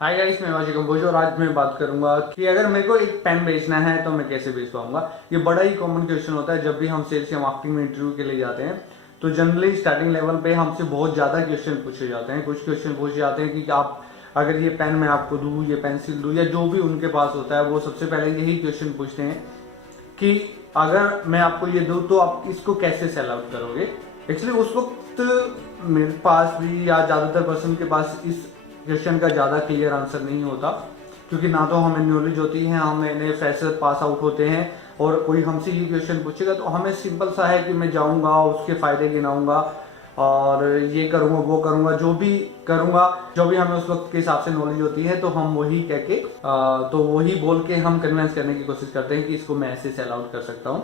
Hi guys, मैं वाशिक कंबोज और आज मैं बात करूंगा कि अगर मेरे को एक पेन बेचना है तो मैं कैसे बेच पाऊंगा। ये बड़ा ही कॉमन क्वेश्चन होता है जब भी हम सेल्स या मार्केटिंग में इंटरव्यू के लिए जाते हैं। तो जनरली स्टार्टिंग लेवल पे हमसे बहुत ज्यादा क्वेश्चन पूछे जाते हैं। कुछ क्वेश्चन पूछे जाते हैं कि आप अगर ये पेन मैं आपको दूं, ये पेंसिल दूं, या जो भी उनके पास होता है वो सबसे पहले यही क्वेश्चन पूछते हैं कि अगर मैं आपको ये दूं तो आप इसको कैसे सेल आउट करोगे। एक्चुअली उस वक्त मेरे पास भी या ज्यादातर पर्सन के पास इस क्वेश्चन का ज़्यादा क्लियर आंसर नहीं होता, क्योंकि ना तो हमें नॉलेज होती है, हम नए फ्रेशर पास आउट होते हैं और कोई हमसे ये क्वेश्चन पूछेगा तो हमें सिंपल सा है कि मैं जाऊंगा, उसके फायदे गिनाऊंगा और ये करूंगा वो करूंगा, जो भी करूंगा, जो भी हमें उस वक्त के हिसाब से नॉलेज होती है तो हम वही कह के तो वही बोल के हम कन्विंस करने की कोशिश करते हैं कि इसको मैं ऐसे सेल आउट कर सकता हूँ।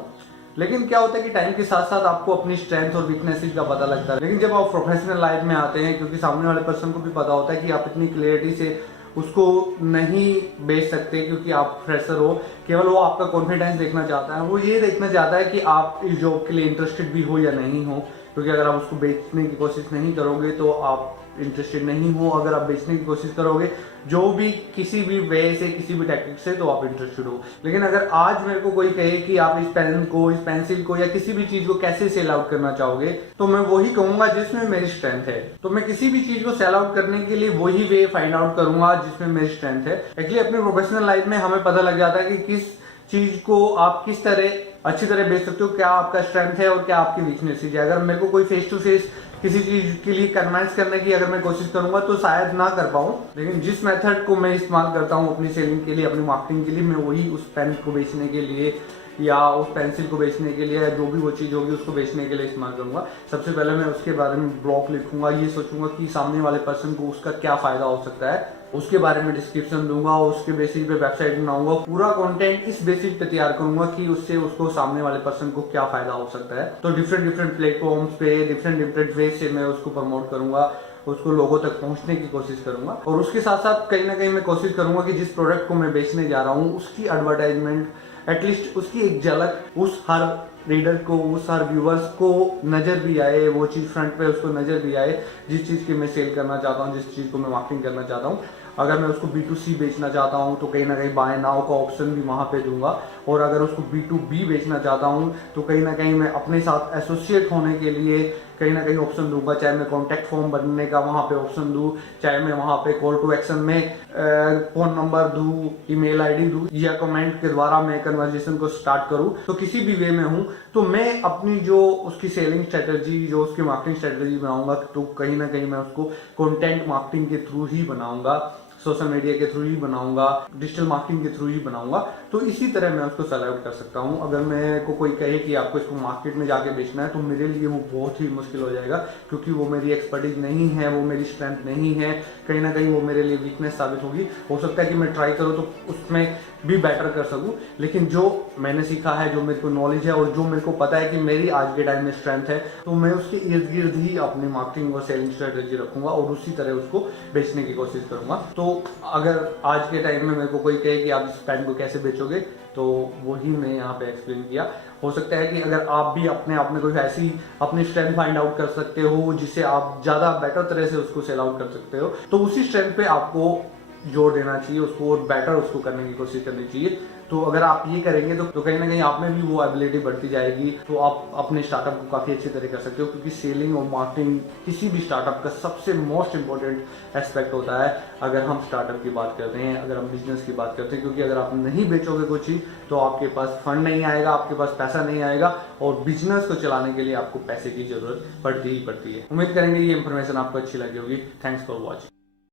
लेकिन क्या होता है कि टाइम के साथ साथ आपको अपनी स्ट्रेंथ और वीकनेसेस का पता लगता है। लेकिन जब आप प्रोफेशनल लाइफ में आते हैं, क्योंकि सामने वाले पर्सन को भी पता होता है कि आप इतनी क्लियरिटी से उसको नहीं बेच सकते क्योंकि आप फ्रेशर हो, केवल वो आपका कॉन्फिडेंस देखना चाहता है, वो ये देखना चाहता है कि आप इस जॉब के लिए इंटरेस्टेड भी हो या नहीं हो। क्योंकि अगर आप उसको बेचने की कोशिश नहीं करोगे तो आप इंटरेस्टेड नहीं हो, अगर आप बेचने की कोशिश करोगे जो भी किसी भी वे से, किसी भी टेक्निक से, तो आप इंटरेस्टेड हो। लेकिन अगर आज मेरे को कोई कहे कि आप इस पेन को, इस पेंसिल को या किसी भी चीज को कैसे सेल आउट करना चाहोगे, तो मैं वही कहूंगा जिसमें मेरी स्ट्रेंथ है। तो मैं किसी भी चीज को सेल आउट करने के लिए वही वे फाइंड आउट करूंगा जिसमें मेरी स्ट्रेंथ है। एक्चुअली अपने प्रोफेशनल लाइफ में हमें पता लग जाता है कि किस चीज को आप किस तरह अच्छी तरह बेच सकते हो, क्या आपका स्ट्रेंथ है और क्या आपकी वीकनेस है। अगर मेरे को कोई फेस टू फेस किसी चीज के लिए कन्विंस करने की अगर मैं कोशिश करूंगा तो शायद ना कर पाऊं, लेकिन जिस मेथड को मैं इस्तेमाल करता हूं अपनी सेलिंग के लिए, अपनी मार्केटिंग के लिए, मैं वही उस पेन को बेचने के लिए या उस पेंसिल को बेचने के लिए या जो भी वो चीज़ होगी उसको बेचने के लिए इस्तेमाल करूंगा। सबसे पहले मैं उसके बारे में ब्लॉग लिखूंगा, ये सोचूंगा कि सामने वाले पर्सन को उसका क्या फायदा हो सकता है, उसके बारे में डिस्क्रिप्शन दूंगा, उसके बेसिस पे वेबसाइट बनाऊंगा, पूरा कंटेंट इस बेसिस पे तैयार करूंगा कि उससे उसको सामने वाले पर्सन को क्या फायदा हो सकता है। तो डिफरेंट प्लेटफॉर्म्स पे डिफरेंट वे से मैं उसको प्रमोट करूंगा, उसको लोगों तक पहुंचने की कोशिश करूंगा। और उसके साथ साथ कहीं ना कहीं मैं कोशिश करूंगा कि जिस प्रोडक्ट को मैं बेचने जा रहा हूँ उसकी एडवर्टाइजमेंट, एटलीस्ट उसकी एक झलक उस हर रीडर को, उस हर व्यूवर्स को नजर भी आए, वो चीज फ्रंट पे उसको नजर भी आए जिस चीज की मैं सेल करना चाहता हूँ, जिस चीज को मैं मार्केटिंग करना चाहता हूँ। अगर मैं उसको B2C बेचना चाहता हूँ तो कहीं ना कहीं बाय नाउ का ऑप्शन भी वहां पे दूंगा, और अगर उसको B2B बेचना चाहता हूँ तो कहीं ना कहीं मैं अपने साथ एसोसिएट होने के लिए कहीं ना कहीं ऑप्शन दूंगा। चाहे मैं कॉन्टैक्ट फॉर्म बनने का वहां पे ऑप्शन दूं, चाहे मैं वहां पे कॉल टू एक्शन में फोन नंबर दूं, ईमेल आईडी दूं, या कमेंट के द्वारा मैं कन्वर्सेशन को स्टार्ट करूं, तो किसी भी वे में हूं तो मैं अपनी जो उसकी सेलिंग स्ट्रेटेजी, जो उसकी मार्केटिंग स्ट्रेटेजी बनाऊंगा, तो कहीं ना कहीं मैं उसको कंटेंट मार्केटिंग के थ्रू ही बनाऊंगा, सोशल मीडिया के थ्रू ही बनाऊंगा, डिजिटल मार्केटिंग के थ्रू ही बनाऊंगा। तो इसी तरह मैं उसको सेल आउट कर सकता हूं। अगर मेरे को कोई कहे कि आपको इसको मार्केट में जाके बेचना है तो मेरे लिए वो बहुत ही मुश्किल हो जाएगा, क्योंकि वो मेरी एक्सपर्टीज नहीं है, वो मेरी स्ट्रेंथ नहीं है, कहीं ना कहीं वो मेरे लिए वीकनेस साबित होगी। हो सकता है कि मैं ट्राई करूँ तो उसमें भी बेटर कर सकूं, लेकिन जो मैंने सीखा है, जो मेरे को नॉलेज है और जो मेरे को पता है कि मेरी आज के टाइम में स्ट्रेंथ है, तो मैं उसके इर्द गिर्द ही अपनी मार्केटिंग और सेलिंग स्ट्रेटेजी रखूंगा और उसी तरह उसको बेचने की कोशिश करूंगा। तो अगर आज के टाइम में मेरे को कोई कहे कि आप इस पेन को कैसे बेचोगे, तो वही मैं यहाँ पे एक्सप्लेन किया। हो सकता है कि अगर आप भी अपने आप में कोई ऐसी अपनी स्ट्रेंथ फाइंड आउट कर सकते हो जिससे आप ज्यादा बेटर तरह से उसको सेल आउट कर सकते हो, तो उसी स्ट्रेंथ पे आपको जोर देना चाहिए, उसको और बेटर उसको करने की कोशिश करनी चाहिए। तो अगर आप ये करेंगे तो कहीं ना कहीं आप में भी वो एबिलिटी बढ़ती जाएगी, तो आप अपने स्टार्टअप को काफी अच्छी तरह कर सकते हो। क्योंकि सेलिंग और मार्केटिंग किसी भी स्टार्टअप का सबसे मोस्ट इंपॉर्टेंट एस्पेक्ट होता है अगर हम स्टार्टअप की बात करते हैं, अगर हम बिजनेस की बात करते हैं। क्योंकि अगर आप नहीं बेचोगे कोई चीज तो आपके पास फंड नहीं आएगा, आपके पास पैसा नहीं आएगा, और बिजनेस को चलाने के लिए आपको पैसे की जरूरत पड़ती ही पड़ती है। उम्मीद करेंगे ये इंफॉर्मेशन आपको अच्छी लगी होगी। Thanks for watching.